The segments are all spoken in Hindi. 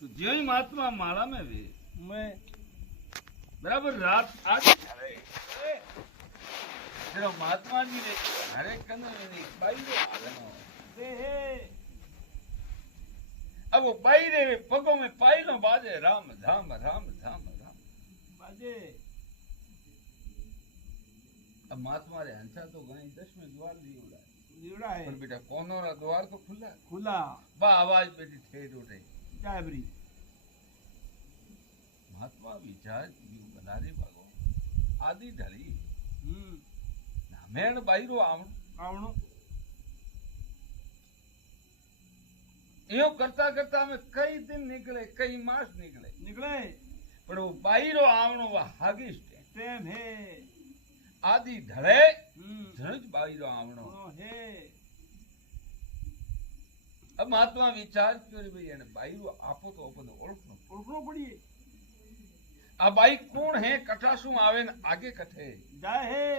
तो ज्यों ही महात्मा माला में वे मैं बराबर रात आज अरे तेरा महात्मा जी ने हरे कंद में बाई रो आगनो दे है अब वो बाई रे पगों में पायलों बाजे राम धाम राम धाम राम बाजे अब महात्मा रे हंसा तो गई 10वें द्वार जीवड़ा जीवड़ा है पर बेटा कोनो रा द्वार तो खुला खुला बा आवाज बेटी ठेठ उठे चाबरी महात्मा विचार यू बनारे भागो आदि ढली नामेण बाईरो आवणो यो करता करता में कई दिन निकले कई मास निकले निकले पर वो बाईरो आवणो वा हागिस टेम है आदि ढळे धनुज बाईरो आवणो है अब महात्मा विचार क्यों रे भाई એને બાઈરો આપો તો આપણને ओळखणो पड़िए आ बाई कोण है कटासू आवे ने आगे कठे जाए है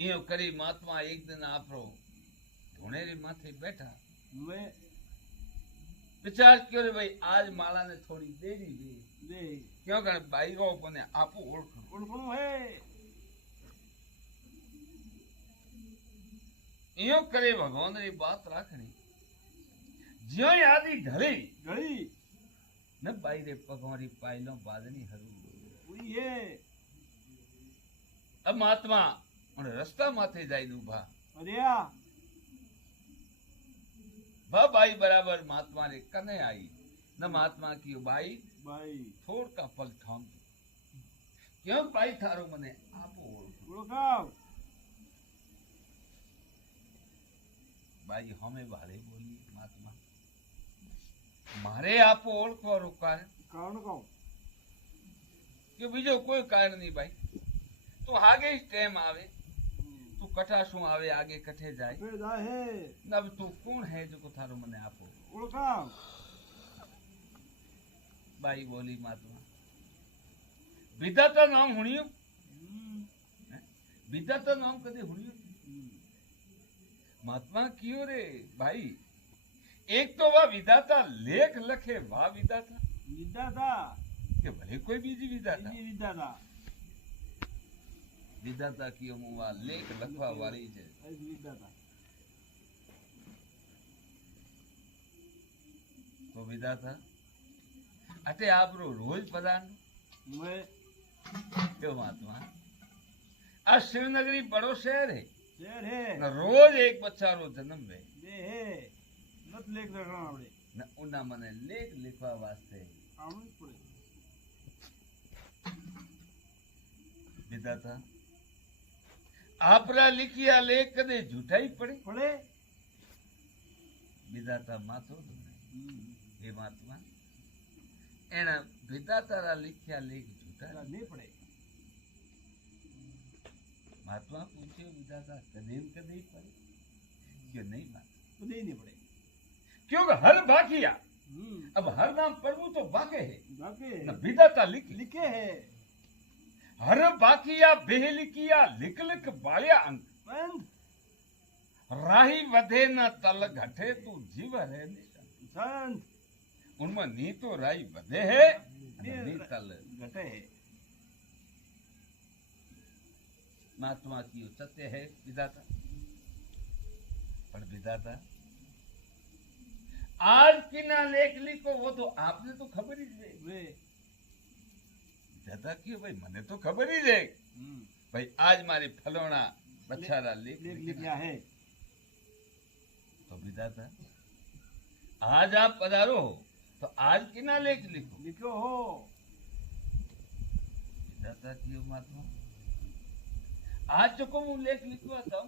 यो करी महात्मा एक दिन आपरो धोनेरी माथे बैठा मैं विचार क्यों रे भाई आज माला ने थोड़ी देरी दी दे क्यों करे बाईरो अपने आपो ओळखणो है यो करे भगवान री बात राखनी ज्यों ही आदि ढली गई न बाई रे पगोरी पायलो बादनी हरू हुई है अब महात्मा उन रस्ता माथे जाई दूभा अरिया बा बाई बराबर महात्मा रे कने आई न महात्मा की बाई भाई थोड़ का पल थाम क्यों बाई थारो मने आपो ओळखाव बाई हमें भाले बोली महात्मा मारे आपो ओळखवारो कारण कारण कहूं કે બીજો કોઈ કારણ નહીં ભાઈ તું આગે જ ટેમ આવે તું કટાશું આવે આગે કઠે જાય फिर जाए है નબ તું કોણ હે જો કો થારો મને આપો ओळखाव બાઈ બોલી મહાત્મા વિધાતા નામ હુણ્યું વિધાતા નામ કદે હુણ્યું महात्मा क्यों रे भाई एक तो वह विधाता लेख लखे वाह विधाता विधाता કે ભલે કોઈ બીજી વિધાતા બીજી વિધાતા વિધાતા કયો મુવા લેખ લખવા વાળી છે એ વિધાતા તો વિધાતા અટે આપરો રોજ પધાર मैं क्यों महात्मा आ श्रीनगरी बड़ो शहर है शेर है न रोज एक बच्चा रो जन्म है दे है मत लेख रखना आपड़े न उना मने लेख लिखवा वास्ते आवणो ज पड़े विधाता आपरा लिखिया लेख कदे झूठाई पड़े पड़े विधाता माथो हे महात्मा एना विधाता रा लिखिया लेख झूठा नहीं पड़े महात्मा पूछे विधाता कदे कदे पड़े क्यों नहीं बात तो नहीं पड़े क्योंकि हर बाकिया अब हर नाम पढ़ू तो बाके है बाकी न विधाता लिख लिखे है हर बाकिया बेहलिकिया लिख लिख बालिया अंक पंथ राही वधे न तल घटे तू जीव है संत उनमें नी तो राही वधे है नी तल घटे है महात्मा की सत्य है विधाता पर विधाता आज की ना लेख लिखो वो तो आपने तो खबर ही दे वे विधाता की भाई मने तो खबर ही दे भाई आज मारे फलोना बच्चारा लेख लेख लिखना लिखा है तो विधाता आज आप पधारो हो तो आज की ना लेख लिखो लिखो हो विधाता की महात्मा आज जो को मैं लेख लिखवा था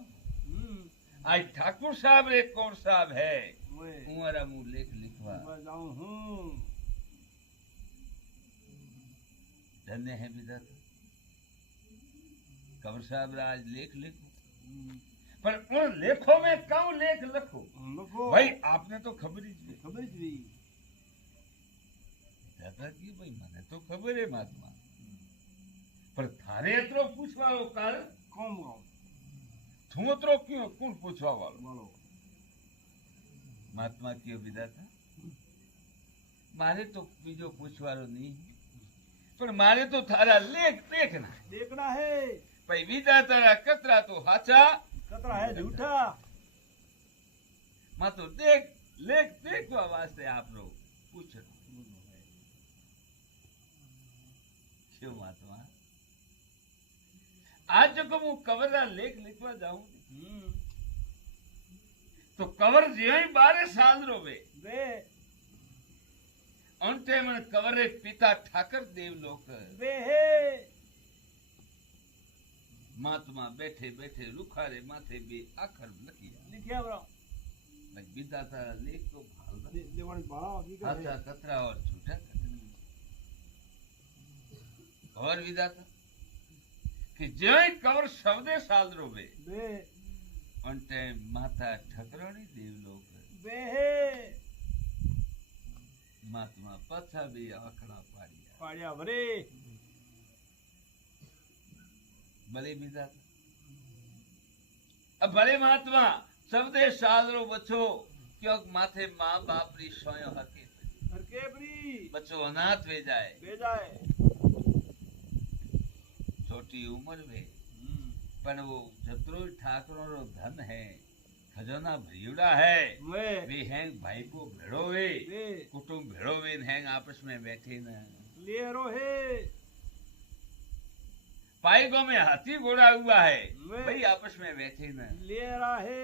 आज ठाकुर साहब रे कौर साहब है वे उमरा मुंह लेख लिखवा मैं जाऊं हूँ धन्य है विधाता कंवर साहब रा आज लेख लिखो पर उन लेखों में कौन लेख लिखो लिखो भाई आपने तो खबर ही दी खबर जी विधाता की भाई मने तो खबर है महात्मा पर थारे एतरो पूछवाळो कारण कौन गाँव તું એતરો ક્यों કોણ પૂછવા વાળો बोलो મહાત્મા કયો વિધાતા મારે તો બીજો પૂછવાનો નહીં પણ મારે તો થારા લેખ દેખના देखना है ભાઈ વિધાતારા કતરા તો હાચા कतरा है झूठा માં તો દેખ લેખ દેખવા વાસ્તે આપનો પૂછો क्यों महात्मा आज जो હું કવરના લેખ લીખવા જાઉં તો કવર જેવી 12 સાલ રો વે वे અંતે મને કવરે પિતા ઠાકર દેવ લોક वे है મહાત્મા બેઠે બેઠે રૂખારે માથે બે આખર લખ્યા लिखिया ब्रो मैं विधाता लेख तो भाल देवानी बाड़ा की हाथा कतरा और झूठा कतरा और विधाता कि जय कवर शब्दे साल रोवे वे अंते माता ठकराणी देव लोक वे है महात्मा पछा भी आंकड़ा पाड़िया पाड़िया भरे भले विधाता अब भले महात्मा शब्दे साल रो बचो क्यों माथे माँ बाप री स्वयं हके घर के बरी बच्चो अनाथ वे जाए वे जाए छोटी उम्र में पर वो जतरो ठाकरों रो धन है खजाना भरियोड़ा है वे हैं भाई को भेड़ो वे कुटुंब भेड़ो वे हैं आपस में बैठे न ले रो है पाइगो में हाथी घोड़ा हुआ है भाई आपस में बैठे न ले रहा है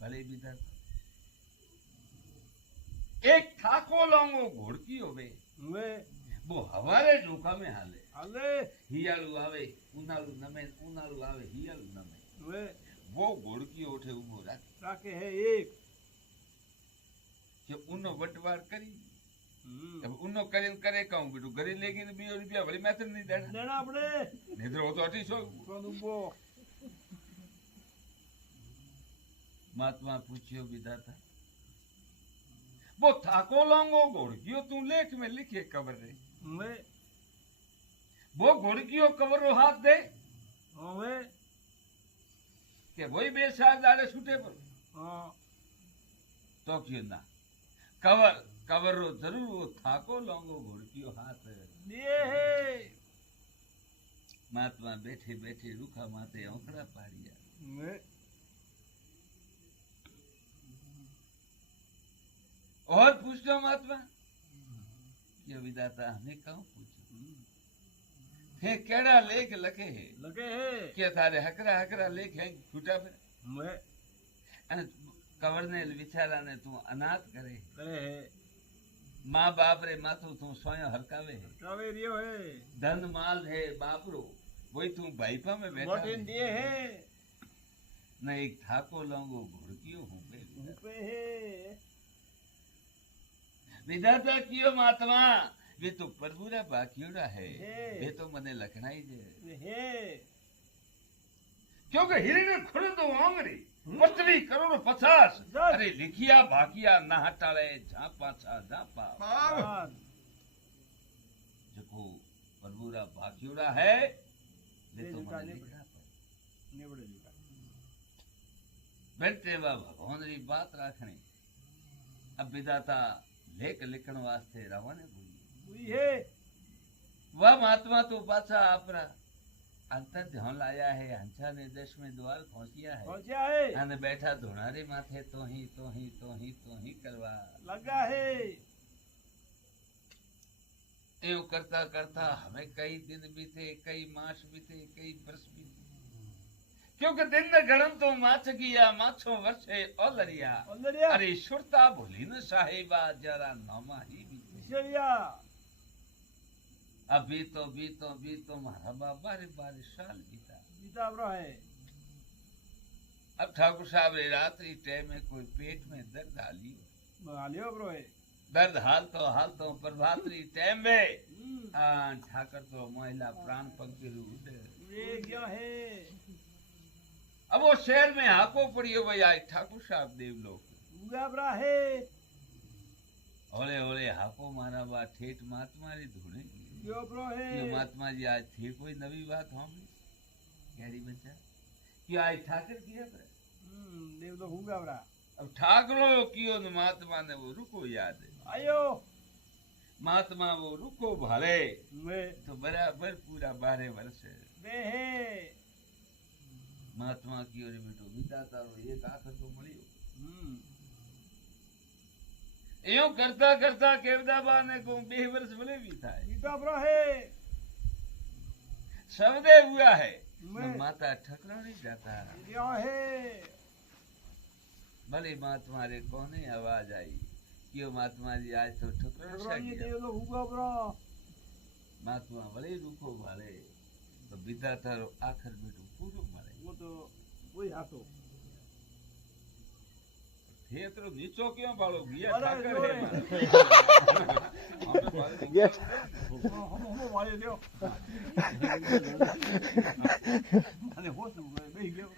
भले भीतर एक ठाको लोंगो घोड़की होवे वे वो हवारे झोंका में हाले हाले हियालू आवे उनालू नमे उनालू आवे हियालू नमे वे वो घोड़की उठे उभो राखे है एक कि उनो बटवार करी अब उनो करेन करे कहूं बेटू घरे लेगी ने 2 रुपया भली मैथर नहीं देना देना अपने निद्र हो तो 250 तो दुबो महात्मा पूछियो विधाता वो थाको लोंगो घोड़कियो तू लेख में लिखे कबर रे वे वो घोड़कियो कबर रो हाथ दे वे के वही बेसार दाड़े छूटे पर हां तो क्यों ना कवर कवर रो जरूर वो थाको लोंगो घोड़कियो हाथ ये है महात्मा बैठे बैठे रूखा माथे औंकड़ा पाड़िया वे और पूछ लो महात्मा ये विधाता हमें कहूं पूछो हे केड़ा लेख लखे है लगे है क्या थारे हकरा हकरा लेख है छूटा पे वे अने कवर ने विचारा ने तू अनाथ करे करे है माँ बाप रे माथू तू स्वयं हरकावे है कावे रियो है धन माल है बाप रो वही तू भाईपा में बैठा मोटिन दिए है न एक थाको लोंगो घुड़कियो हूँ पे है विधाता कियो महात्मा वे तो परबुरा बाकियोड़ा है हे। वे तो मने लखना ही जे है क्योंकि हिरने खुले तो आंगरी पृथ्वी करोड़ 50 अरे लिखिया भाकिया ना हटाले झापा छा झापा जको परबुरा बाकियोड़ा है वे तो मने लिखना निबड़े जुका बैठे बा भगवान री बात राखनी अब विधाता लेख लिखण वास्ते रवाने हुई है वह महात्मा तो पाछा आपरा अंतर ध्यान लाया है हंसा ने देश में द्वार पहुंचिया है पहुंचा है अने बैठा धोनारे माथे तो ही करवा लगा है एव करता करता हमें कई दिन बीते कई मास बीते कई वर्ष बीते क्योंकि दिन न गणन तो माछ गया माछो वर्षे ओलरिया अरे सुरता भूली न साहिबा जरा नामा ही बीते अभी तो मारा बाबा रे 12 साल बीता है अब ठाकुर साहब रे रात्रि टाइम में कोई पेट में दर्द हालियो ब्रो है दर्द हाल तो प्रभातरी टाइम में ठाकर तो महिला प्राण पंक्ति उड़े क्या है अब वो शहर में हाको पड़ियो भाई आज ठाकुर साहब देव लोग है ओले ओले हाको मारा बा ठेठ महात्मा री धुने क्यों ब्रो है ये महात्मा जी आज थे कोई नवी बात हमने कैरी बच्चा कि आज ठाकर किया पर देव तो होगा बरा अब ठाकरो कियो न महात्मा ने वो रुको याद है आयो महात्मा वो रुको भाले मैं तो बराबर पूरा 12 वर्ष बे है महात्मा की ओर बेटो विदा तारो एक आखर तो મળ્યો એયો કરતા કરતા કેવદાબા ને કો 2 વર્ષ ભલે भी થાય गीता ब्रो है सबदे हुआ है मैं माता ठकरानी जाता क्या है भले महात्मा रे कोने आवाज आई क्यों महात्मा जी आज तो ठकरानी ठकरानी गया देव तो होगा ब्रो महात्मा भले रुको भाले तो विदा तारो आखर बेटो पूरो મળે वो तो वही हाथो थे तो नीचो क्यों बालो गया अरे ठाकर जोरे। है हम वाले देव माने होश में गयो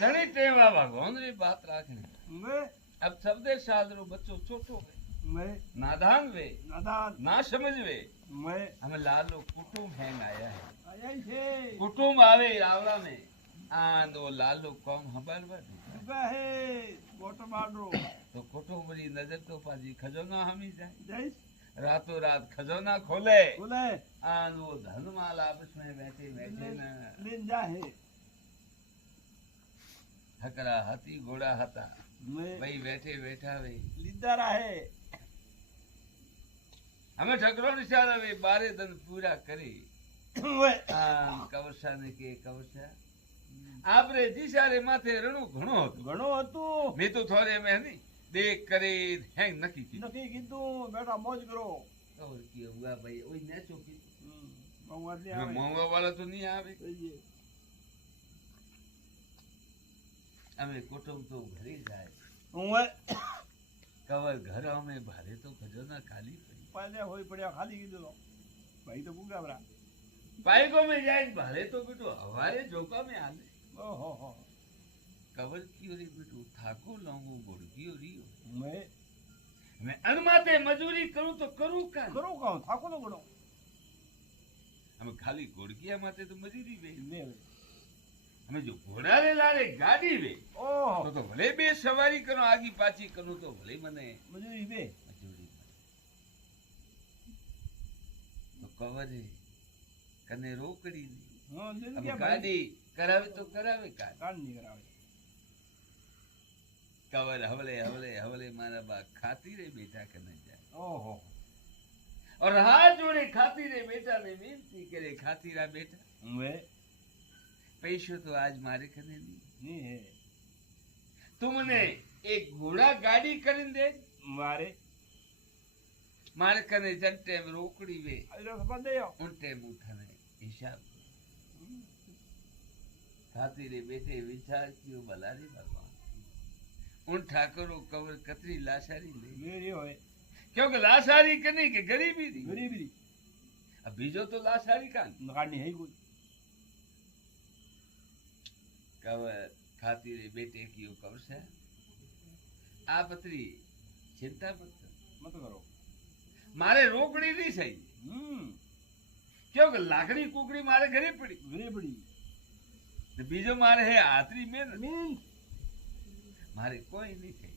घणी टेवा भगवान री बात राखनी मैं अब सबदे साल रो बच्चो छोटो वे मैं नादान वे नादान ना समझ वे मैं हमें लालो कुटुंब हैंग आया है आया ही थे कुटुंब आवे आवड़ा में आंद वो लालो कौन हबालवा होगा है फोटो मारो तो कुटुंब री नजर तो पाजी खजोना हमी जाए जय रातों रात खजोना खोले बोले आंद वो धनमाल आपस में बैठे बैठे न लेन जा है ठकरा हाथी घोड़ा हता मैं भाई बैठे बैठा वे लीदा रहे हमें ठकरो निशाला वे 12 दिन पूरा करे मैं કવરસા ને કે કવરસા આપરે જીસારે માથે રણું ઘણો હતો ઘણો હતું મેં તો થોરે મેં નહીં દેખ કરે હેંગ નક્કી કીધું નક્કી કીધું બેટા મોજ કરો और की हुआ भाई ओई नेचो की મોંઘા દે मैं આવે मोंगा वाला तो नहीं आवे કહીએ हमें कुटुंब तो घरे जाए હું कवर घरों में भारे तो खजोना खाली पड़ी પાલે હોઈ પડ્યા ખાલી કીધું ભાઈ તો ભૂગા બરા पाइको में जाए भारे तो बेटो हवारे जोका में आले ઓહો હો कवर की ओरी बेटो थाको लाऊंगो गुड़की ओरी मैं मैं अनमाते मजूरी करूं तो करूं का કરો કાં થાકો તો ઘણો हमें खाली गुड़किया माते तो मजूरी वे લે हमें जो घोड़ा रे लारे गाड़ी वे ઓહો तो भले बे सवारी करो आगी पाची करूं तो भले मने મજૂરી બે मजूरी મળે. तो कवर है कने रोकड़ी नहीं હા લે अब ગયા ભાઈ गाड़ी करावे तो करावे का કાન નહીં કરાવે कवर हवले हवले हवले मारा बा खाती रे बेटा कने जाए ઓહો और हाथ जोड़े खाती रे बेटा ने विनती करे खाती रा बेटा मैं पैसो तो आज मारे कने नहीं नहीं है तुमने एक घोड़ा गाड़ी करीन दे मारे मारे कने जन टेम रोकड़ी वे अरे खबर दे उन टेम उठाने हिसाब खाती रे बेटे विचार कियो बलारी भगवान उन ठाकरों कवर कतरी लाशारी ले मेरी होए क्योंकि लाशारी कने के गरीबी थी गरीबी अब बीजो तो लाशारी का नकानी है कोई कवर खाती रे बेटे कियो कवर से आप अतरी चिंता मत करो मत करो मारे रोकड़ी नहीं सही क्योंकि लाकड़ी कुकड़ी मारे घरे पड़ी गरीबड़ी तो बीजो मारे है आतरी में न। मीन मारे कोई नहीं सही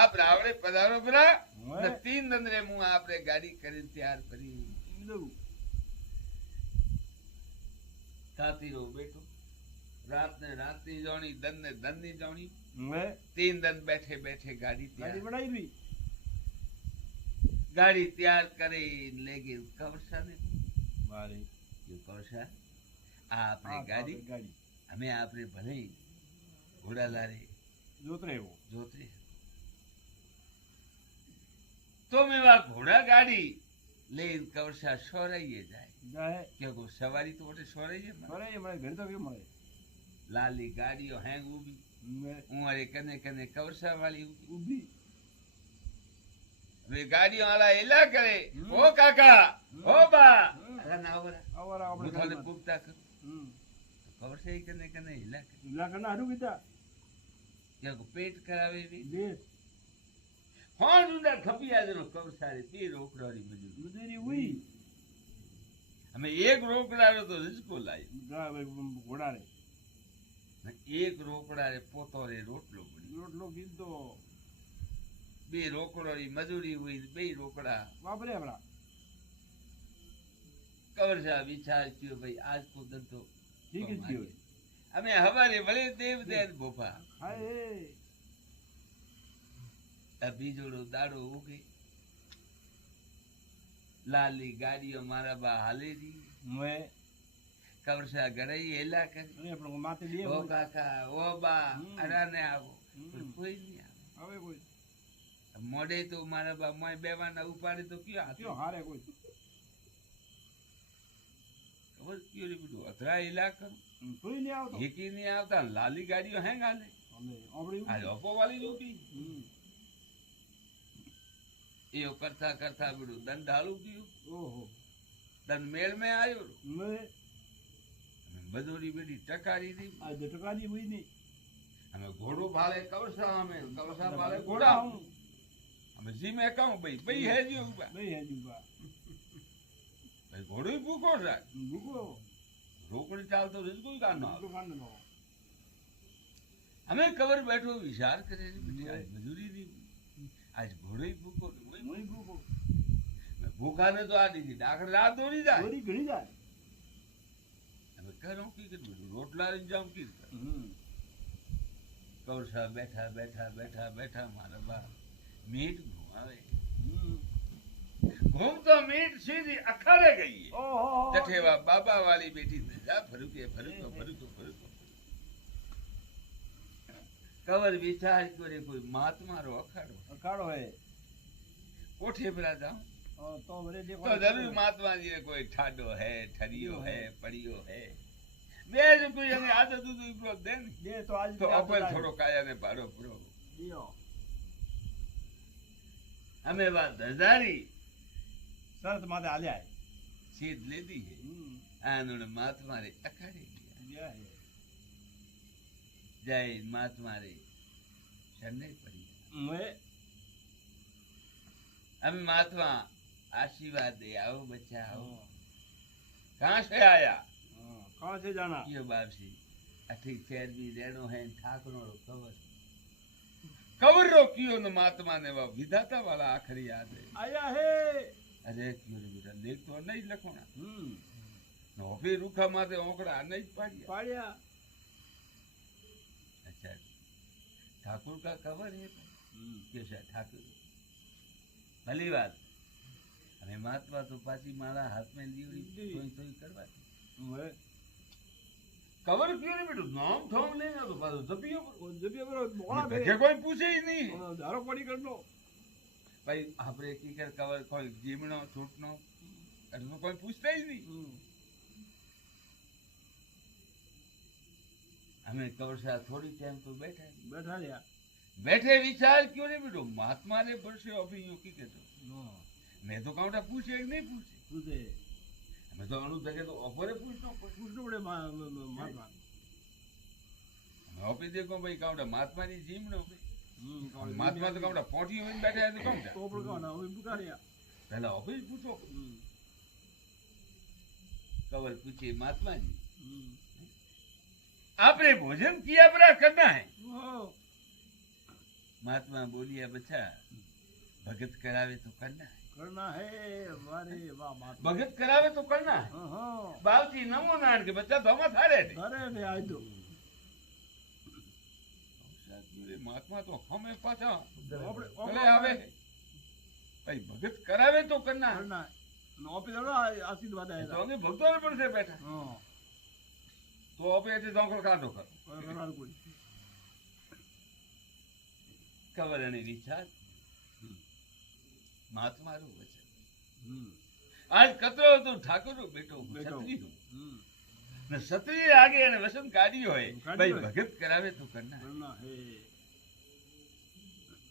आप रावड़े पधारो बरा ओए। न 3 दिन रे मुंह आपरे गाड़ी करी तैयार करी दो खाती रो बेटो रात ने रात नहीं जानी दिन ने दिन नहीं जानी मैं 3 दिन बैठे बैठे गाड़ी तैयार गाड़ी बनाई भी गाड़ी तैयार करे लेके कवरसा ने मारे जो कवरसा आपने गाड़ी गाड़ी हमें आपने भले ही घोड़ा लारे जोत रहे वो जोते तो मैं वहां घोड़ा गाड़ी ले कवरसा सोराइए जाए जाए क्योंकि सवारी तो बोटे सोराइए मारे ये मारे घर तो क्यों मारे लाली गाड़ियों हैं उभी मैं उमारे कने कने कवरसा वाली उभी उभी वे गाड़ियों वाला इला करे ओ काका ओ बा अरे ना बरा आवारा આપણે मुथाले पुगता कर હમ कवरसा ही कने कने इला करे ઇલા કના હારું કીધા क्योंकि पेट करावे भी બે हाँ जुंदा खपिया जनो कवरसा रे ते रोकड़ोरी मजूरी મજૂરી હુઈ અમે એક રોકડા તો રિસ્કો લાવી ઘોડા રે એક રોકડા રે પોતો રે રોટલો પડી રોટલો કીધો બે રોકડો ની મજૂરી હોય બે રોકડા વાપરે આપડા કવર સાહેબ વિચાર કયો ભાઈ આજ કો ધંધો ઠીક જ થયો અમે હવારે ભલે દેવ દે ભોપા હાય આ બીજોડો દાડો ઉગે લાલી ગાડીઓ મારા બા હાલેરી મે કવરસા ગળાઈ હેલા કરે આપણે માથે દે ઓ કાકા ઓ બા અરાને આવો કોઈ નહીં હવે કોઈ આવે મોડે તો મારા બા મોય બેવાના ઉપાડે તો કયો હારે કોઈ ખબર કયો રે બધું અથરા હેલા કરું કોઈ નહીં આવતો હેકી નહીં આવતા લાલી ગાડીઓ હેંગ હાલે આ ઓપો વાળી ઉભી એવો કરતા કરતા બધું દંડ હાલું ગયું ઓહો દંડ મેળ મેં આવ્યો મે બધોરી બધી ટકારી દી આ જટકાની હોય નહીં અમે ઘોડો ભાલે કવસા અમે કવસા ભાલે ઘોડા અમે જીમે કહું ભાઈ ભાઈ હેજી ઉભા ભાઈ હેજી બા ભાઈ ઘોડો ભૂખો છે ભૂકો રોકડી ચાલતો રિસ્કો કાઢનો દુકાન નો અમે કવર બેઠો વિચાર કરે આજ મજૂરી ની આજ ઘોડો ભૂખો મોઈ ભૂકો ભૂખા ને તો આ દીધી ડાકર રાત દોડી જાય દોરી ઘણી જાય અમે કરો કી બધું રોટલા લઈને જાઉં કી કવર સાહેબ બેઠા બેઠા બેઠા બેઠા મારા બા મીટ ઘુમાવે ઘૂમતો મીટ સીધી અખાડે ગઈ ઓહો જઠેવા બાબા વાળી બેટી જા ફરુકે ફરુકો ફરુકો ફરુકો કવર વિચાર કરે કોઈ મહાત્મારો અખાડો અખાડો હે કોઠે પેલા જાઉં તો વરે દે તો જરૂર મહાત્મા जी ने कोई ठाडो है ठरियो है पड़ियो है બે જ કોઈ એને આદત દૂધ ઉપરો દે ને દે તો આજ તો અપલ થોડો કાયાને પાડો પૂરો દિયો અમે વાત હજારી શરત માથે આલ્યા સીધ લીધી છે આનું મહાત્મા રે અખાડી ગયા હે જય મહાત્મા રે શરણે પડી મે અમે મહાત્મા आशीर्वाद दे आओ बच्चा आओ कहाँ से आया कहाँ से जाना क्यों बापसी अठी खैर भी रेणो है ठाकरो कवर कवर रो क्यों न महात्मा ने वो विधाता वाला आखिरी याद है आया है अरे क्यों रे बेटा लेख तो नहीं लखोना नो फिर रुखा माथे ओकड़ा नहीं पाड़िया पाड़िया अच्छा ठाकुर का कवर है कैसा ठाकुर भली बात अरे महात्मा तो पाची माला हाथ में ली थोड़ी करवा कवर क्यों नहीं बेटू नाम ठोम लेना तो पाछो जपियो मोड़ा के कोई पूछे ही नहीं धारो पड़ी कर लो भाई आपरे की कर कवर कोई जीमणो छूटनो એટલે કોઈ પૂછતા જ નહીં અમે કવર સાહેબ થોડી ટાઈમ તો બેઠા बैठा लिया बैठे विचार क्यों नहीं बेटो महात्मा ने परसे अभी यूं की कहतो मैं तो काउंटा पूछे कि नहीं पूछे पूछे मैं तो अनु तके तो ऑफरे पूछनो पड़े महात्मा मैं ऑफिस देखो भाई काउंटा महात्मा ની જીમ નો महात्मा तो काउंटा पोटी होઈને बैठे है तो काउंटा तो पर कोना वो बुका लिया पहला ऑफिस पूछो कवर पूछे महात्मा जी आपने भोजन किया बड़ा करना है महात्मा बोलिया बच्चा भगत करावे तो करना है वारे वाह महात्मा भगत करावे तो करना है बावजी नमो नारायण के बच्चा तो मत हारे थे अरे ने आज तो महात्मा तो हमें पाछा આપણે आवे भाई भगत करावे तो करना है ऑफिस आशीर्वाद आया तो हमने भक्तों पर से बैठा तो ऑफिस से दौकल कांदो कर कोई खबर नहीं विचार महात्मा रो वचन आज कतरो तो ठाकुर रो बेटो क्षत्रिय हूं ने क्षत्रिय आगे એને વસન કાઢ્યો હોય ભાઈ ભગત કરાવે તો करना है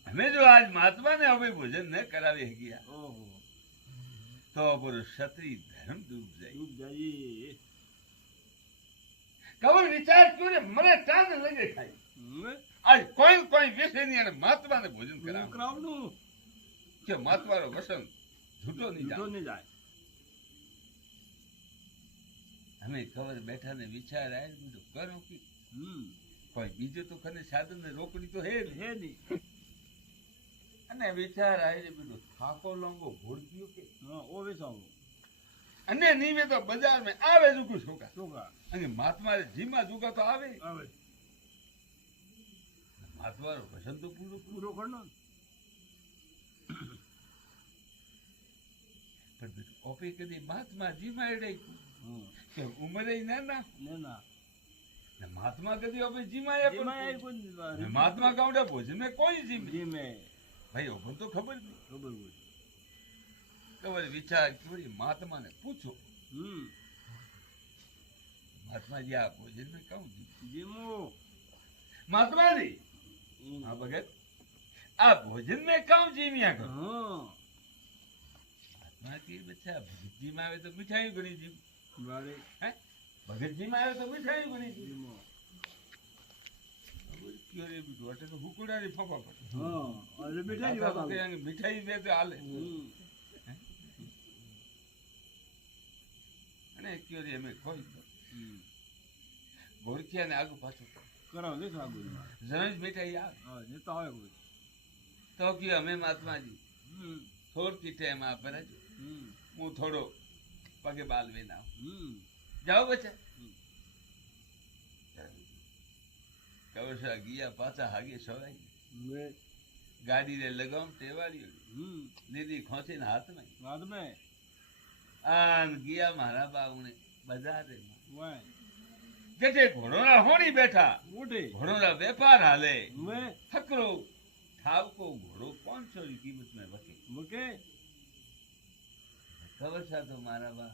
हमें जो आज महात्मा ने अभी भोजन न करावे गया तो पुरुष क्षत्रिय धर्म डूब जाए कवर विचार क्यों ने मरे टांग लगे खाई आज कोई वेसे नहीं અને महात्मा ने भोजन करावनु કે महात्मा रो वसन झूठो नहीं जाए અમે ખબર બેઠા ને વિચાર આવ્યો બીજું કરું કે કોઈ બીજું તો ખરે સાધન ને રોકડી તો હે ને. હે નહીં. અને વિચાર આવ્યો બીજું થાકો લાંબો ભોળક્યો કે હા ઓ વેસાવો અને નીવે તો બજાર में આવે જુકું છોકા છોકરા અને મહાત્મા જીમાં જુકા તો આવે આવે મહાત્મા વસન તો પૂરું પૂરો કરનો પણ બીજું ઓપી કદી મહાત્મા જીમાં એડે હમ કે ઉંમરે ના ના ને ના ને મહાત્મા કદી ઓપી જીમાં એ એમાં એ પણ કોઈ ને મહાત્મા કાઉડે ભોજન में કોઈ જીમ જી મે ભાઈ ઓપન તો ખબર નહીં ખબર હોય ખબર વિચાર કેવડી મહાત્મા ને પૂછો महात्मा जी आप भोजन में कहूँ जी જીમો महात्मा जी हाँ भगत आप भोजन में कहूँ जी मियाँ को હા महात्मा जी बच्चा भगत जी में आवे तो मिठाई घणी जी બારે हैं भगत जी में आवे तो मिठाई घणी जी જીમો क्यों रे बिटू अटे तो हुकुड़ा रे फफा पर હા અરે બેઠા જ વાત આવે मिठाई दे तो हाले અને ક્યો રે અમે કોઈ ભોળકિયા ને આગુ પાછું કરાવ દે સાબુ જરજ મિઠાઈ આવે હા જે તો આવે કોઈ તો કે અમે મહાત્મા जी થોડકી ટાઈમ આ પર જ હું થોડો પગે બાલ વેના જાઓ બચ્ચા કવસા ગયા પાછા હાગે સવાઈ મે ગાડી રે લગામ ટેવાડી લીધી ખોંચીને હાથમાં बाद में આન ગયા મારા બાઉને બજારે वाह જેતે ઘોડોના હોડી બેઠા मोटे ઘોડોના વેપાર હાલે मैं ફકરો ઠાવકો ઘોડો 500 ની કિંમત में વકે मुके ખબર છે તો મારા બા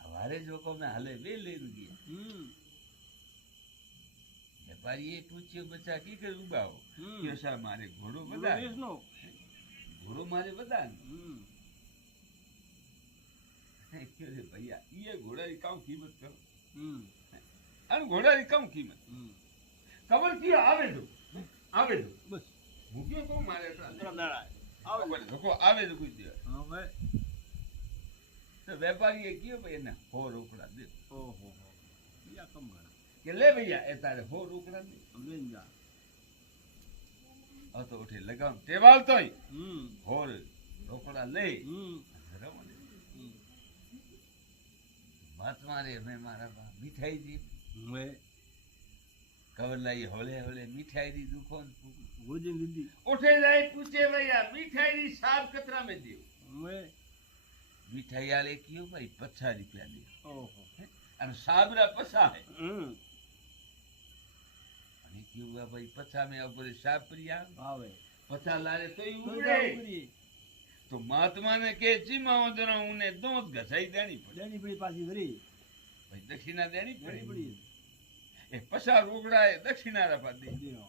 હવારે જ લોકો में હાલે બે લઈને ગયા વેપારીએ પૂછ્યું બચ્ચા કી કર ઉગાવો કે સા મારે ઘોડો બધા नो ઘોડો મારે બધા क्यों रे भैया ये घोड़ा की कम कीमत करो अन घोड़ा की कम कीमत खबर की आवे दो बस मुझे को मारे तरफ दाड़ा आओ बोले देखो आवे दो कुछ दिया हां भाई तो व्यापारी ये क्यों भाई ना हो रोकड़ा दे ओ हो या कम गणा के ले भैया ए तारे हो रोकड़ा दे हमने जा और तो उठे लगाम टेवाल तो ही हो रोकड़ा ले रवाने महात्मा रे मैं मारा बा मिठाई दी मैं कवर लाई होले होले मिठाई दी दुकान भोजन दीदी उठे जाए पूछे भैया मिठाई दी साफ कतरा में दियो मैं मिठाई आले क्यों भाई 50 रुपया दे ओहो અને સાબરા પસા હે અને ક્યું हुआ भाई 50 में ऊपर साब प्रिया आवे 50 लारे तो ही उड़े तो महात्मा ने के जीमा वदरा उन्हें दोंत घसाई देनी देनी पड़ी पासी भरी भाई दक्षिणा देनी देनी पड़ी पड़ी ए पसा रोकड़ा है दक्षिणा रपा दे दियो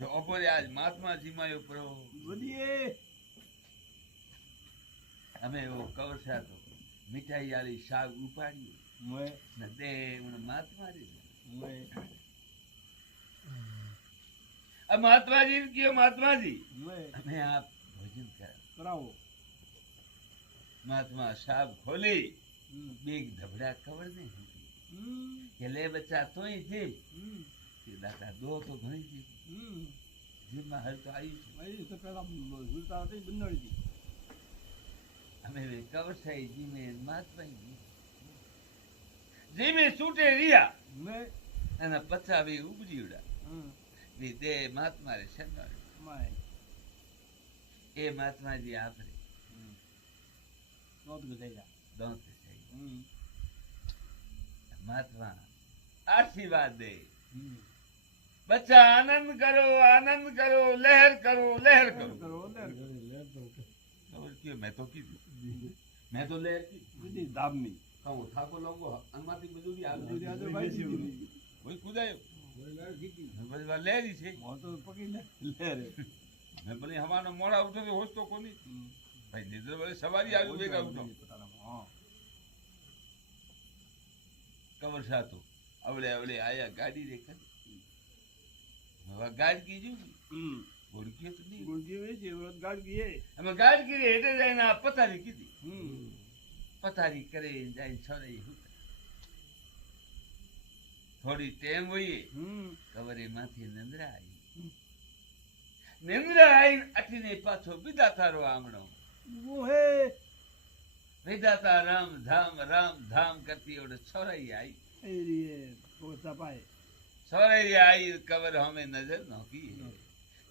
तो ऊपर आज महात्मा जीमा यो प्रो वदिए हमें वो कवर सा तो मिठाई वाली साग उपाड़ी मैं न दे उन महात्मा जी मैं अब महात्मा जी क्यों महात्मा जी मैं हमें आप भोजन कर कराओ महात्मा साहब खोली बेग धबड़ा खबर नहीं होती કે લે બચ્ચા તોય છે કે દાદા દો તો ઘણી છે જીમાં હાલ તો આવી છે भाई तो पहला झूलता होते बन्नड़ी थी અમે કવર થઈ જીમે મહાત્મા જીમે છૂટે રહ્યા मैं અને પચાવી ઉબરી ઉડા વી દે મહાત્મા રે શંકર मैं એ મહાત્માજી આપરે बहुत गुजारा દોંત થઈ મહાત્મા આશીર્વાદ દે बच्चा आनंद करो लहर करो और क्यों मैं तो की मैं तो लहर की दीदी दाब में कहूँ ठाको लोगो अनुमति मजूरी आ मजूरी आ तो भाई वही खुदायो बस बार लहर ही छे वो तो पकड़ी ले ले रे मैं बोले हमारा मोड़ा उठो तो होश तो कोनी भाई निद्र वाले सवारी आयु बेगा उठो हां कवर सा तो अवले आया गाड़ी देखा गाड़ी कीजू गुड़की तो नहीं गुड़की में जीवरत गाड़ की है हमें गाड़ी की हेटे जाए ना पतारी की थी पतारी करे जाए छोड़े થોડી ટેમ હોય હમ કવરે માંથી નિંદ્રા આવી નિંદ્રા આવીને અઠીને પાછો વિધાતા રો આમણો ઓ હે વિધાતા રામ ધામ કરતી ઓડે છોરાઈ આવી એ રીએ ઓ સપાય છોરાઈ આવી કવર હમે નજર નોકી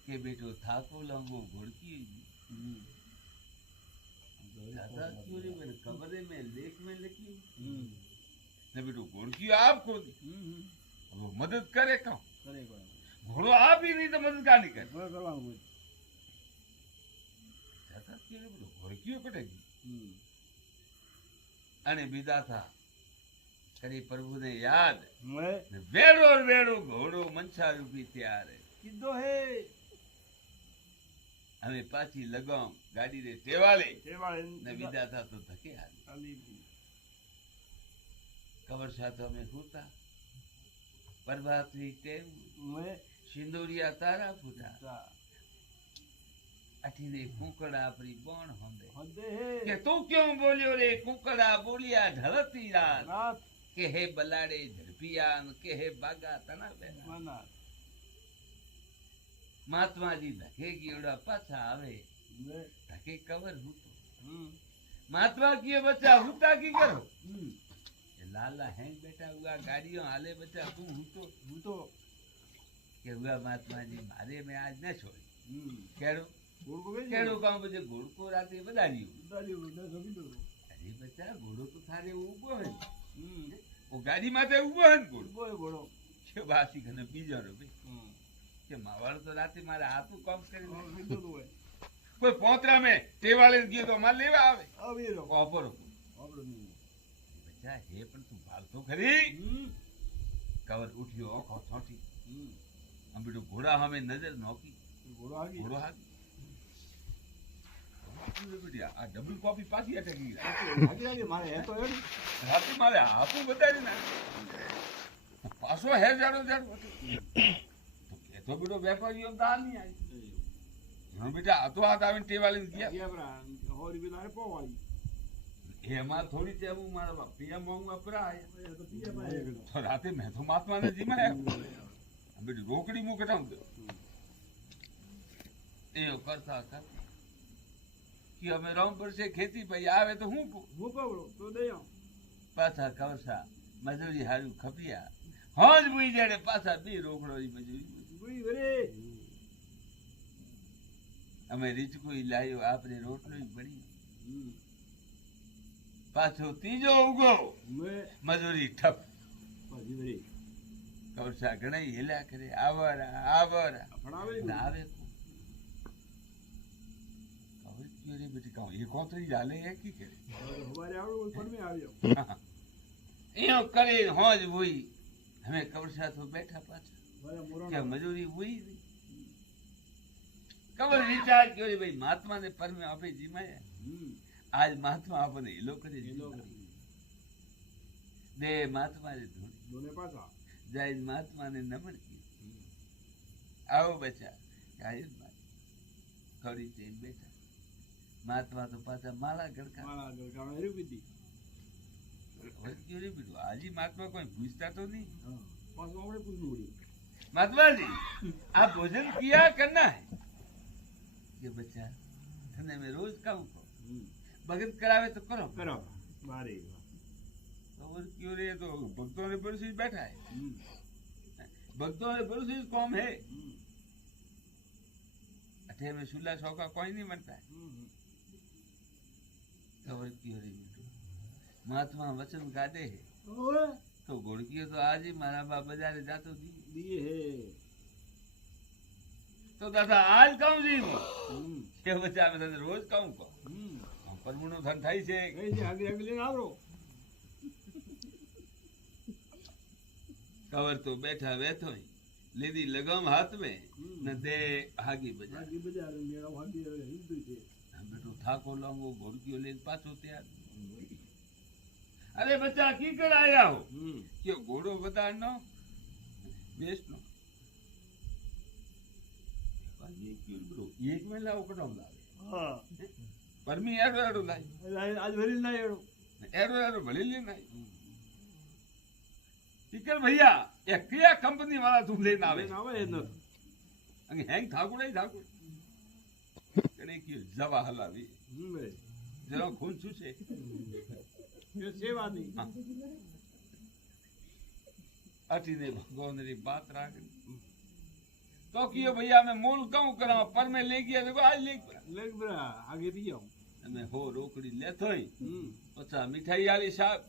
કે બેટો થાકો લંગો ઘોड़की दादा क्यों मैंने कमरे में लेख में लिखी ने बेटो घोड़की आपको दी वो मदद करे क्यों કરે કોઈ घोड़ो आप ही नहीं तो मदद का नहीं करे કોઈ કરવાનું કોઈ दादा क्यों बेटो घोड़की कटेगी અને બીજા થા કરી પ્રભુને યાદ મળે ને વેડો વેડો ઘોડો મનસા રૂપી તૈયાર હે કીધો હે અમે પાછી લગામ ગાડી રે ટેવાલે તેવાળે ને વિદા થા તો ધકે હાલ ખાલી કબર સાથે અમે હોતા પ્રભાતની ટેમ મળે સિંદુરિયા તારા ફૂટા તા અઠીને કુકડા આપણી બોણ હોંદે હદે હે કે તું ક્यों બોલ્યો રે કુકડા બોલ્યા ઢળતી રાત રાત કે હે બલાડે ઝડપિયા કે હે બાગા તના બેના માના મહાત્માજી ધકે ગીવડા પાછા આવે મળે ધકે કવર હૂતો હમ महात्मा किए बच्चा हुता की करो હમ ये लाला हैं बेटा हुआ गाड़ियों हाले बच्चा तू हूतो હું તો के हुआ महात्मा जी मारे में आज न छोड़ी હમ केड़ो ગોળ બગડી केड़ो काम बजे घोड़ को राते बदारियो ઉડાડી ઉડા સબી દો अरे बच्चा घोड़ो तो थारे उबो है હમ वो गाड़ी माथे उबो है घोड़ो બોય બોડો के बासी कने बीजा रो बे હમ के मावाड़ तो राते मारे हाथू काम करे કીધો તો હોય कोई पोतरा में टेवाले गयो तो मार लेवा आवे આવી રો वापरो આપણો નહીં बच्चा हे पण तू भाल तो खरी હમ कवर उठियो आंखों छोटी હમ हम बेटो घोड़ा हमें नजर नौकी ઘોડો આગી ઘોડો હાથ બેટી આ ડબલ કોપી પાછી અટકી ગઈ આગી આગી મારે હે તો એમ રાતે મારે હાપું બતાડી ના પાછો હે જાડો જાડો હતો. તો કેતો બેટો વેપારીઓ દાલ નહીં આવી એનો બેટા આ તો હાથ આવીને ટેવાલીને ગયા ગયા બરા હોરી બિલારે પોવાળી એમાં થોડી તેવું મારા બાપ પિયા મોંગ વાપરા એ તો પીએ પાય તો રાતે મેં તો મહાત્માને જીમાયા બેટી રોકડી મું કટામ દો એ કરતા હતા કે અમે રામપુર છે ખેતી ભાઈ આવે તો હું હું પવડો તો દયો પાછા કવસા મજૂરી હારું ખપિયા હોજ બુઈ જાડે પાછા બી રોકડોની મજૂરી ગુઈ વરે અમે રીચકુઈ લાયો આપણે રોટલી પડી હમ પાછો ત્રીજો ઉગો મે મજૂરી ઠપ પાજી વરે કવસા ઘણા હેલા કરે આવરા આવરા ફણાવે ના આવે કવર ક્યો રે બેટી કહું એ કોતરી ચાલે એ કી કરે હવારે આવડો પણ મે આવ્યો એનો કરે હોજ બુઈ અમે કવસા તો બેઠા પાછા મારા કે મોરાનો મજૂરી હુઈ કબર વિચાર કર્યો રે ભાઈ મહાત્મા ને પરમે આપે જીમાયા હમ आज महात्मा अपने ये लोग करे એ લોકો दे महात्मा ने ढूंढ દોને પાછા जाए महात्मा ने नमन की आओ बच्चा आए थोड़ी चेन बैठा महात्मा तो पाचा माला गड़का મારા ગળકામાં હેરી કીધી और क्यों रे बिटू आज ही महात्मा कोई पूछता तो नहीं હા પાછો આપણે પૂછવું પડી महात्मा जी आप भोजन किया करना है ये बच्चा ठंडे में रोज खाऊं હમ भगत करावे तो करो કરો મારે और क्यों रे तो भक्तों ने भरोसे बैठा है હમ भक्तों ने भरोसे कौम है હમ अठे में सुला शौका कोई नहीं बनता है હમ खबर क्यों रे बेटू महात्मा वचन काटे है ઓએ तो घोड़की तो आज ही मारा बाप बाजारे जातो दी દીએ હે तो दादा आज कहूं जी હમ के बच्चा में तने रोज कहूं को હમ परमुनो धन थाई छे ગઈ છે આગળ આગળ લઈને આવરો खबर तो बैठा बैठो ही लेदी लगाम हाथ में न दे आगे बजा આગી બજાર મેળા વાગી હવે હિંદુ છે हम बेटो थाको लाऊंगो घोड़की ले पाछो तैयार अरे बच्चा की कर आया हो હમ क्यों घोड़ो बता नो बेस्ट नो ये क्यों ब्रो एक में लाओ कटम लावे હા परमी एडो एडो लाई આજ ભરી ના એડો एडो एडो भले ले नहीं ટીકર ભૈયા એ કયા કંપની વાળા તું લઈને આવે આવે એ ન અને હેંગ ઠાકુર ઠાકુર કને કયું જવા હલાવી ભાઈ જરા ખૂન શું છે એ સેવા ની અટીને ભગવાનની બાત રાખી તો કયો ભૈયા मैं मोल कहूं करा पर मैं ले गया देखो आज ले લેગ બરા આગે થી જાવ અને હો રોકડી લેતોય પછા મીઠાઈ આલી સાહેબ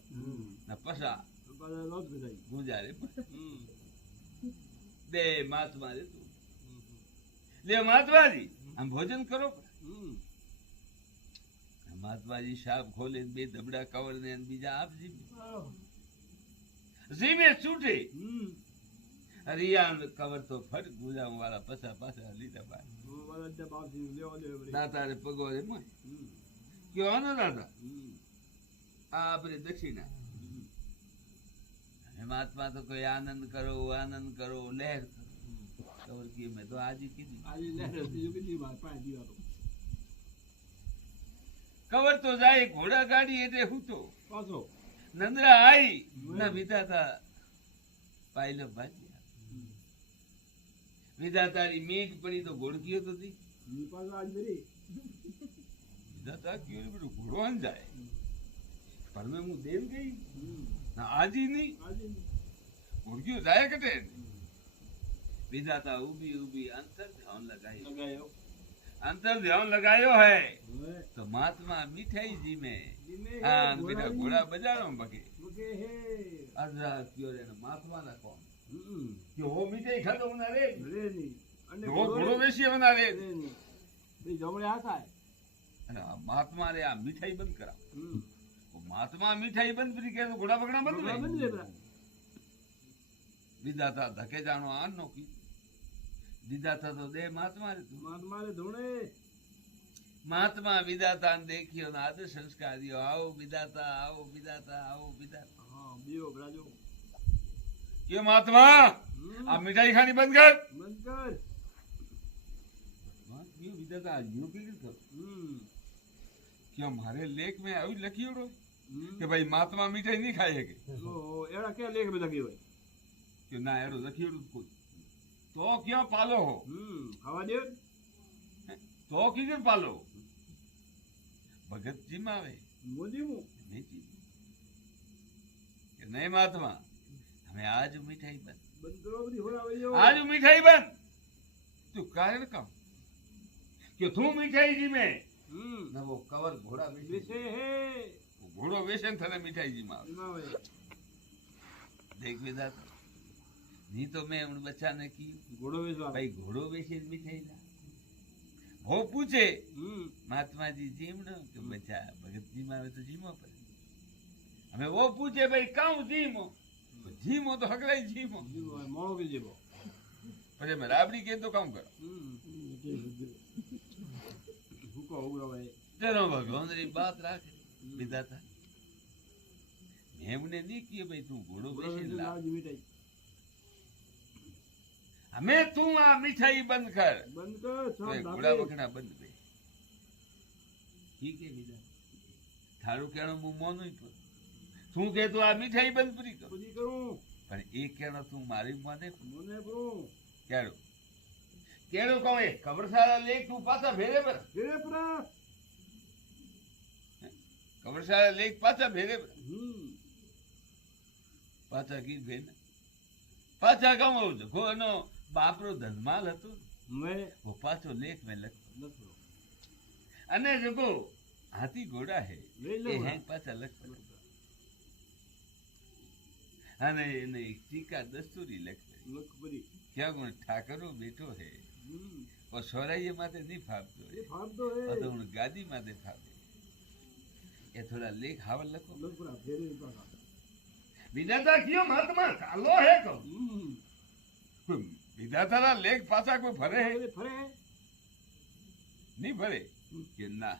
ને પછા બધા લોટ ગજાઈ ગુજારે બે મહાત્મા રે તું લે મહાત્માજી આમ ભોજન કરો મહાત્માજી સાહેબ ખોલે બે ધબડા કવર ને બીજા આપજી જીમે છૂટે હરિયાણ કવર તો ફટ ગુજામ વાળા પછા પાછા લીધા બાર દાતારે પગોરે મોય કયો ને દાદા આ આપણે દક્ષિણા મહાત્મા તો કોઈ આનંદ કરો લહેર કરો કવર કી મેં તો આજે કીધી આજે લહેર બીજું કીધી માર પાંચ દીવા કવર તો જાય ઘોડા ગાડી એટલે હું તો પાછો નંદરા આઈ ના વિધાતા પાયલો ભાજી વિધાતારી મીઠ પડી તો ઘોડકીઓ તો દી ની પાછો આજ મેરી વિધાતા કયો બધું ઘોડવાન જાય પર મેં હું દેવ ગઈ ના આજી નહીં આજે ઘોડકીઓ જાય કટે વિધાતા ઊભી અંતર ધ્યાન लगायो है तो महात्मा मिठाई जी में हाँ बेटा घोड़ा बजारो बगे अजरा क्यों रे महात्मा ना कौन क्यों हो मिठाई खातो बना रे वो घोड़ो बेसी बना रे બે જમણે આતા अरे महात्मा रे आ मिठाई बंद करा वो महात्मा मिठाई बंद करी के तो घोड़ा पकड़ा बंद ले બંધ લે विधाता धके जानो आन नो की विधाता तो दे महात्मा रे तू મારે ધોણે महात्मा विधाता ने देखियो ना आदर संस्कार दियो आओ विधाता હા બીઓ બ્રાજો क्यों महात्मा आप मिठाई खानी बंद कर બંધ કર क्यों विधाता यूं की कर क्यों हमारे लेख में आयु लखियो रो कि भाई महात्मा मिठाई नहीं खाए के ઓ એડા કે લેખ બધા ગઈ હોય क्यों ना एरो लखियो रो कोई तो क्यों पालो हो ખાવા દે तो किधर पालो भगत जी मावे મોદી હું नहीं जी कि नहीं महात्मा हमें आज मिठाई बंद બંધ કરો બધી હોરાવે જો आज मिठाई बंद तू कारण का क्यों तू मिठाई जी में ना वो कवर घोड़ा બેસે बेचे હે वो घोड़ो बेचे थाने मिठाई जी मावे ના હોય देख विधाता नहीं तो मैं उन बच्चा ने की ઘોડો વેચવા भाई घोड़ो बेचे मिठाई ला वो पूछे महात्मा जी जीमनो के बच्चा भगत जी मावे तो जीमो पर हमें वो पूछे भाई काऊ जीमो जीमो तो हगड़ाई जीमो મોણો કે જેવો पर मैं राबड़ी के तो काम करो હુકો ઉગરાવે चलो भगवान री बात राख विधाता मैं उन्हें नहीं किए भाई तू घोड़ो बेचे ला લાવજી મીઠાઈ हमें तू आ मिठाई बंद कर બંધ કર तो સાબ ये દાખલે घोड़ा बखना बंद पे ठीक है विधाता थारू कहना मु मोनो ही पर तू के तो आ मिठाई बंद पड़ी कर પછી કરું पर एक कहना तू मारी माने મને કરું કેડો કેડો કહે ખબર સારા લેખ તું પાછા ભેરે પર ઘરે પરા ખબર સારા લેખ પાછા ભેરે પર પાછા કી ભેન પાછા કામ આવું છે કોનો બાપરો ધનમાલ હતો મેં वो पाछो लेख में लखतो લખો અને જગો હાથી ઘોડા હે લઈ એ લો હે પાછા લખતો અને એને એક ટીકા દસ્તુરી લખતે લખ પરી ક્યાં ગુણ ઠાકરો બેઠો હે और सोराइये माते नहीं फापतो એ ફાડતો હે और तो उन गादी माते फापे ये थोड़ा लेख हावल लखो લખ પરા ફેરે પાછા विधाता क्यों महात्मा कालो है को विधाता रा लेख पासा कोई भरे है ફરે ફરે नहीं भरे कि ना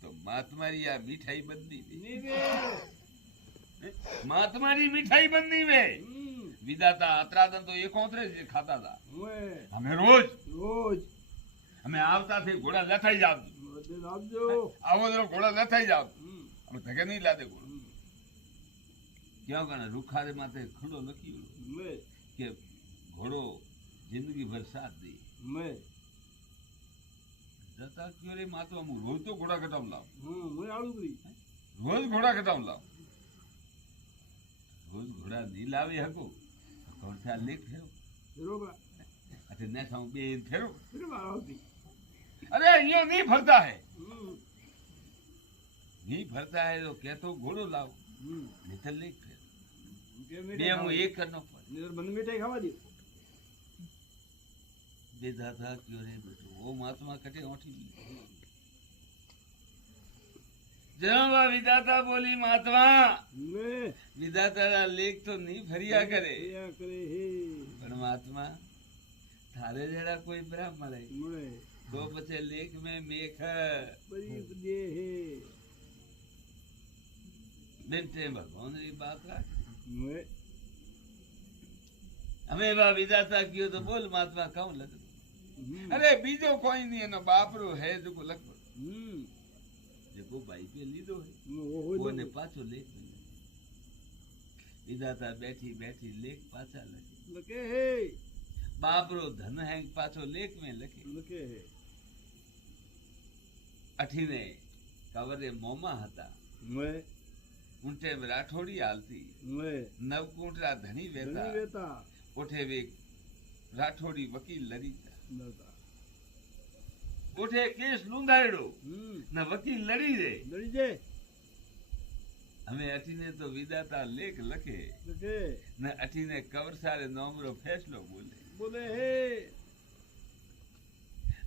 तो महात्मा री आ मिठाई बंदी में ની બે महात्मा री मिठाई बंदी में विधाता अतरादन तो एक ओतरे से खाता था ઓએ हमें रोज રોજ हमें आवता थे घोड़ा लथाई जाओ બધે આપજો आवो जरो घोड़ा लथाई जाओ हमें धके नहीं लादे घोड़ा ક્યાં ગણે રૂખારે માથે ખુલ્લો લખ્યું મેં કે ઘોડો જિંદગી ભર સાથ દે મેં જતા કયો રે માથવા હું રોજ તો ઘોડા કટામ લાવ મેં આવું કરી રોજ ઘોડા કટામ લાવ રોજ ઘોડા નહીં લાવી હકું કોણ લેખ ફેરો બરોબર अच्छा ने साउ बे फेरो બરોબર આવતી अरे यो नहीं भरता है नहीं भरता है तो कहतो घोड़ो लाओ नहीं तो लेख फेरो बे હું એક કરનો પડે નિર બંધ મીઠાઈ ખાવા દે बे दादा क्यों रे बेटो वो महात्मा कटे ओठी जनाबा विदाता बोली महात्मा મેં विदाता लेख तो नहीं भरिया करे યા કરે હે परमात्मा थारे जड़ा कोई ब्राह्मण है મળે तो बचे लेख में मेख બરી દે હે बेटे भगवान री बात राख મેં हमें बा विदाता कियो तो बोल महात्मा कहूं लग अरे बीजो कोई नहीं एनो बापरो है जो लख जेको भाई पे लीधो है वो ने पाछो लेख में विदाता बैठी बैठी लेख पाछा लखे લકે હે बापरो धन है पाछो लेख में लखे લકે હે अठीने कवरे मोमा हता મેં ऊंटे में राठोड़ी आलती મેં नवकूटरा धनी वेता ધણી વેતા उठे वे राठोड़ी वकील लड़ी था નતા उठे केस लूंधाड़ो न वकील लड़ी रे લડી જાય हमें अठीने तो विदाता लेख लखे લકે न अठीने कवर सारे नोमरो फैसलो बोले બોલે હે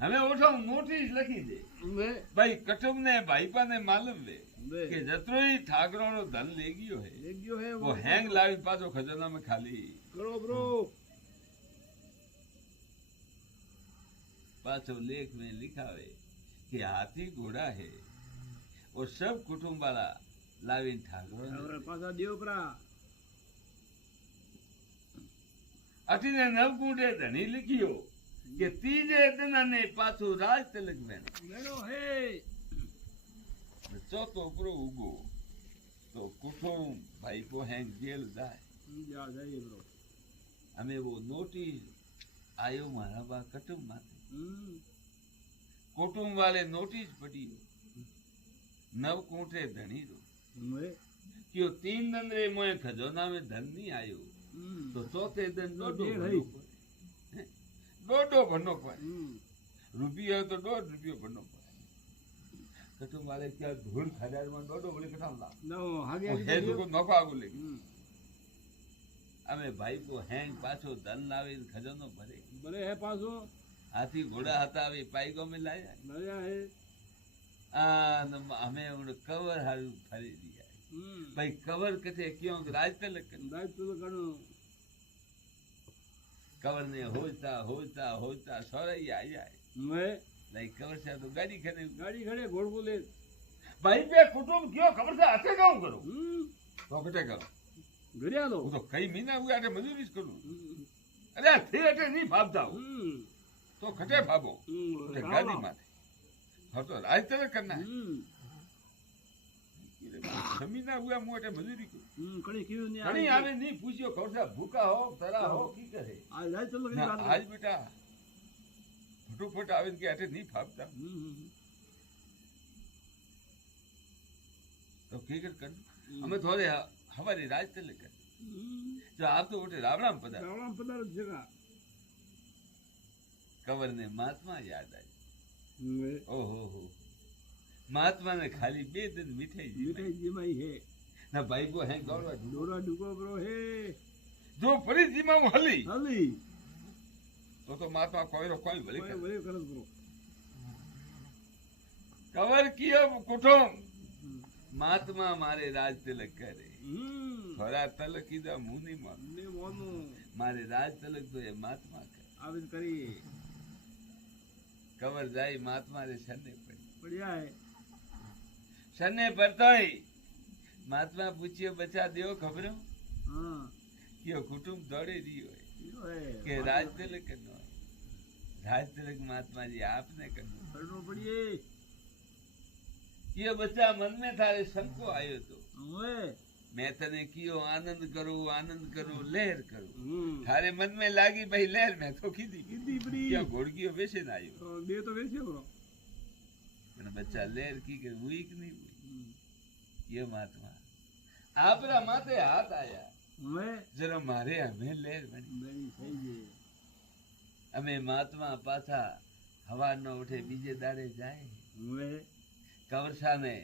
हमें उठो नोटिस लखी दे મેં भाई कटुंब ने भाईपा ने मालूम वे મેં कि जतरो ही ठाकरो नो धन ले गयो है લઈ ગયો હે वो हैंग लावी पाछो खजाना में खाली કરો બ્રો पाछो लेख में लिखावे कि हाथी घोड़ा है वो सब कुटुंब वाला लावीन ठाकरो ने હવે પાછા દેવ પરા अठीने नवकूटे धनी लिखियो कि तीजे दिन ने पाछो राज तिलक में મેળો હે चौथो उपरो उगो तो कुटुंब भाई को हैंग जेल जाए જા જઈએ બ્રો हमें वो नोटिस आयो मारा बा कुटुंब माथे कुटुंब वाले नोटिस पड़ी नवकूटे धनी रो મેં क्यों 3 दिन रे मोए खजोना में धन नहीं आयो तो चौथे दिन डोडो डेढ़ भरनो पड़े। हैं? डोडो भरनो पड़े रुपया तो 1.5 रुपया भरनो पड़े कुटुंब वाले क्या धूल खजार में डोडो बोले कठा ला ના હાગે और है जो को नौका आगो लेगी हमें भाई को हैंग पाछो धन लावे खजानो भरे ભલે હે પાછો हाथी घोड़ा हता वे पाइगो में लाया નયા હે हमें उन कवर हारू फरी दिया भाई कवर कथे क्यों राज तलक દાયિત્વ તો ઘણું कवर ने होता होता होता सोरई आई आई મેં लाइक कवर से तो गाड़ी खड़े ગાડી ખડે ઘોડકો લે भाई पे कुटुंब क्यों खबर से आते गाँव करो तो कटे करो ઘરે આલો वो तो कई महीना हुआ अरे मजूरी करूं अरे थे अटे नहीं भागता हूँ तो खटे भागो तो गाड़ी माथे हाँ तो राज तलक करना है जमीना हुआ मुझे मजूरी को કણી કેવું ને घणी आवे नहीं पूछियो कौन सा भूखा हो तरा हो की करे આ જાય ચલો ना आज बेटा फटोफट आवे के अटे नहीं भागता तो की कर हमें थोड़े हमारी राज तलक कर जो आप तो उठे रावणाम पदा રાવણામ પધારો જગા कवर ने महात्मा याद आई મેં ओहो हो महात्मा ने खाली 2 दिन मिठाई दी મીઠાઈ જીમાઈ હે ना भाई को है गौरव ડોરા ડુકો બ્રો હે जो फरी जीमा वो हली હાલી तो महात्मा कोई रो कोई भले કોઈ कर વળે કરત બ્રો कवर किया कुटुंब महात्मा मारे राज तिलक करे थोड़ा तलक कीधा मुंह नहीं मार ને મોનું मारे राज तिलक तो ये महात्मा करे આવેદ કરી कवर जाई महात्मा रे सने पड़ी પડ્યા હે सने पड़ता ही महात्मा पूछियो बचा दियो खबरों હા क्यों कुटुंब दौड़े रियो है ઈયો હે के राज तिलक करनो है राज तिलक महात्मा जी आपने करनो કરનો પડીએ क्यों बच्चा मन में थारे संको आयो तो હવે मैं तने कियो आनंद करूं लहर करूं हम्म थारे मन में लागी भाई लहर मैं तो कीधी कीधी पड़ी क्या घोड़कियो बेचे ना आयो तो दे तो वैसे हो પણ બચ્ચા લહેર કી કે હુઈ કે નહીં હુઈ ये महात्मा आपरा माथे हाथ आया मैं जरा मारे हमें लहर बनी नहीं सही है અમે મહાત્મા પાછા હવા ન ઉઠે બીજે દાડે જાય मैं કવરસાને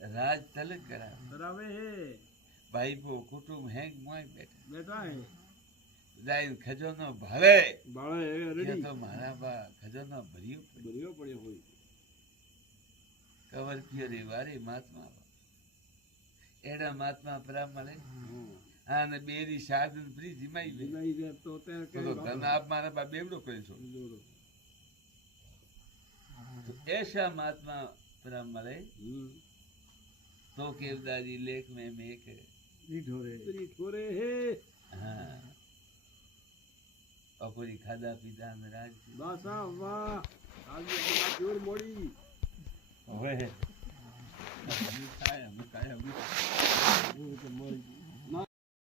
રાજ તલક કરાવે बराबर है ભાઈપો કુટુંબ હેંગ મોય બેઠા बेटा है જાય ખજાનો ભરે बाड़ा है કે रेडी તો મારા બા ખજાનો ભર્યો પડ્યો. बढ़िया पड़े हुई કવર કયો રે વારે મહાત્મા એડા મહાત્મા પરા મળે આને બેરી સાધન પ્રી જીમાઈ વે नहीं दे तो ते તો ધન આપ મારા બા બેવડો કહેશો તો ऐसा महात्मा परा મળે तो केवदारी लेख में एक ठोरे है हाँ अपुरी खादा पीता में राज बासा वाह आज ये जोर मोड़ी ओए